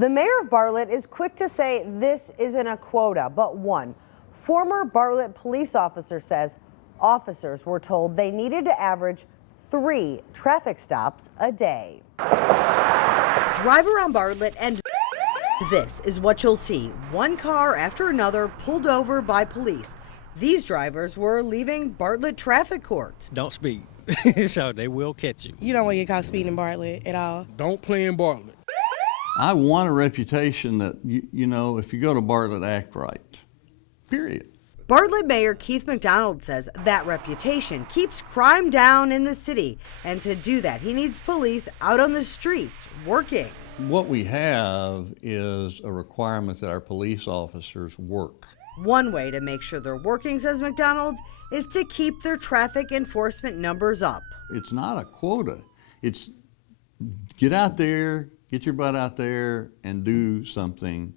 The mayor of Bartlett is quick to say this isn't a quota, but one. Former Bartlett police officer says officers were told they needed to average 3 traffic stops a day. Drive around Bartlett and this is what you'll see. One car after another pulled over by police. These drivers were leaving Bartlett Traffic Court. Don't speed, so they will catch you. You don't want to get caught speeding in Bartlett at all. Don't play in Bartlett. I want a reputation that, you know, if you go to Bartlett, act right, period. Bartlett Mayor Keith McDonald says that reputation keeps crime down in the city. And to do that, he needs police out on the streets working. What we have is a requirement that our police officers work. One way to make sure they're working, says McDonald, is to keep their traffic enforcement numbers up. It's not a quota. It's get out there, get your butt out there and do something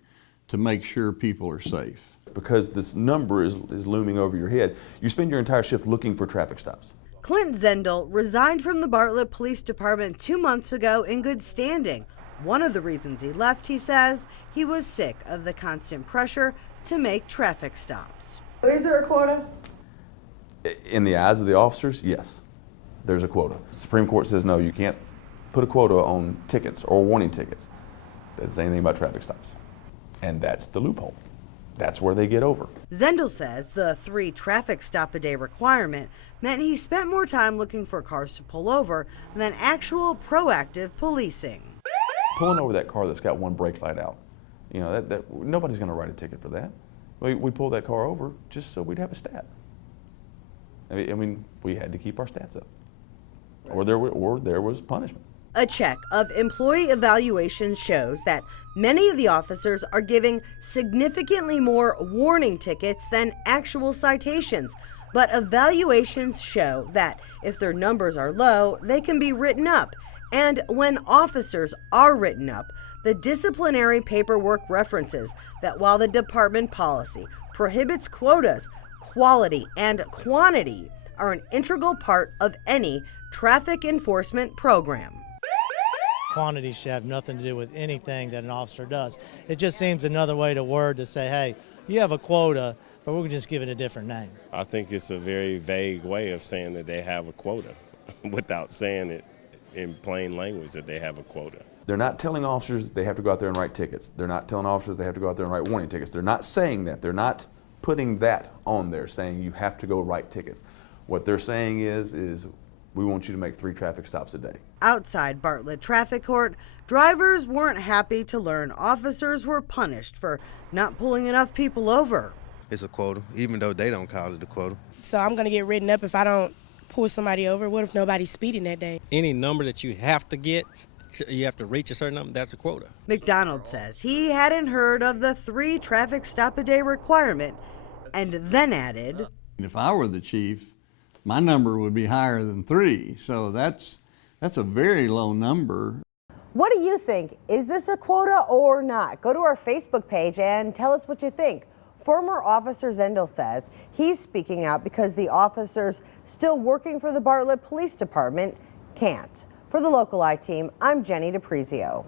to make sure people are safe. Because this number is looming over your head, you spend your entire shift looking for traffic stops. Clint Zendel resigned from the Bartlett Police Department 2 months ago in good standing. One of the reasons he left, he says, he was sick of the constant pressure to make traffic stops. Is there a quota? In the eyes of the officers, yes, there's a quota. The Supreme Court says no, you can't put a quota on tickets or warning tickets. Doesn't say anything about traffic stops. And that's the loophole. That's where they get over. Zendel says the 3 traffic stop a day requirement meant he spent more time looking for cars to pull over than actual proactive policing. Pulling over that car that's got one brake light out, you know, nobody's going to write a ticket for that. We pulled that car over just so we'd have a stat. I mean, we had to keep our stats up, or there was punishment. A check of employee evaluations shows that many of the officers are giving significantly more warning tickets than actual citations. But evaluations show that if their numbers are low, they can be written up. And when officers are written up, the disciplinary paperwork references that while the department policy prohibits quotas, quality and quantity are an integral part of any traffic enforcement program. Quantity should have nothing to do with anything that an officer does. It just seems another way to word to say, hey, you have a quota, but we're just giving it a different name. I think it's a very vague way of saying that they have a quota without saying it in plain language that they have a quota. They're not telling officers they have to go out there and write tickets. They're not telling officers they have to go out there and write warning tickets. They're not saying that. They're not putting that on there, saying you have to go write tickets. What they're saying is we want you to make 3 traffic stops a day. Outside Bartlett Traffic Court, drivers weren't happy to learn officers were punished for not pulling enough people over. It's a quota, even though they don't call it a quota. So I'm going to get written up if I don't pull somebody over. What if nobody's speeding that day? Any number that you have to get, you have to reach a certain number, that's a quota. McDonald says he hadn't heard of the 3 traffic stop a day requirement and then added, If I were the chief, my number would be higher than 3, so that's a very low number. what do you think? Is this a quota or not? Go to our Facebook page and tell us what you think. Former Officer Zendel says he's speaking out because the officers still working for the Bartlett Police Department can't. For the Local Eye team, I'm Jenny DePrizio.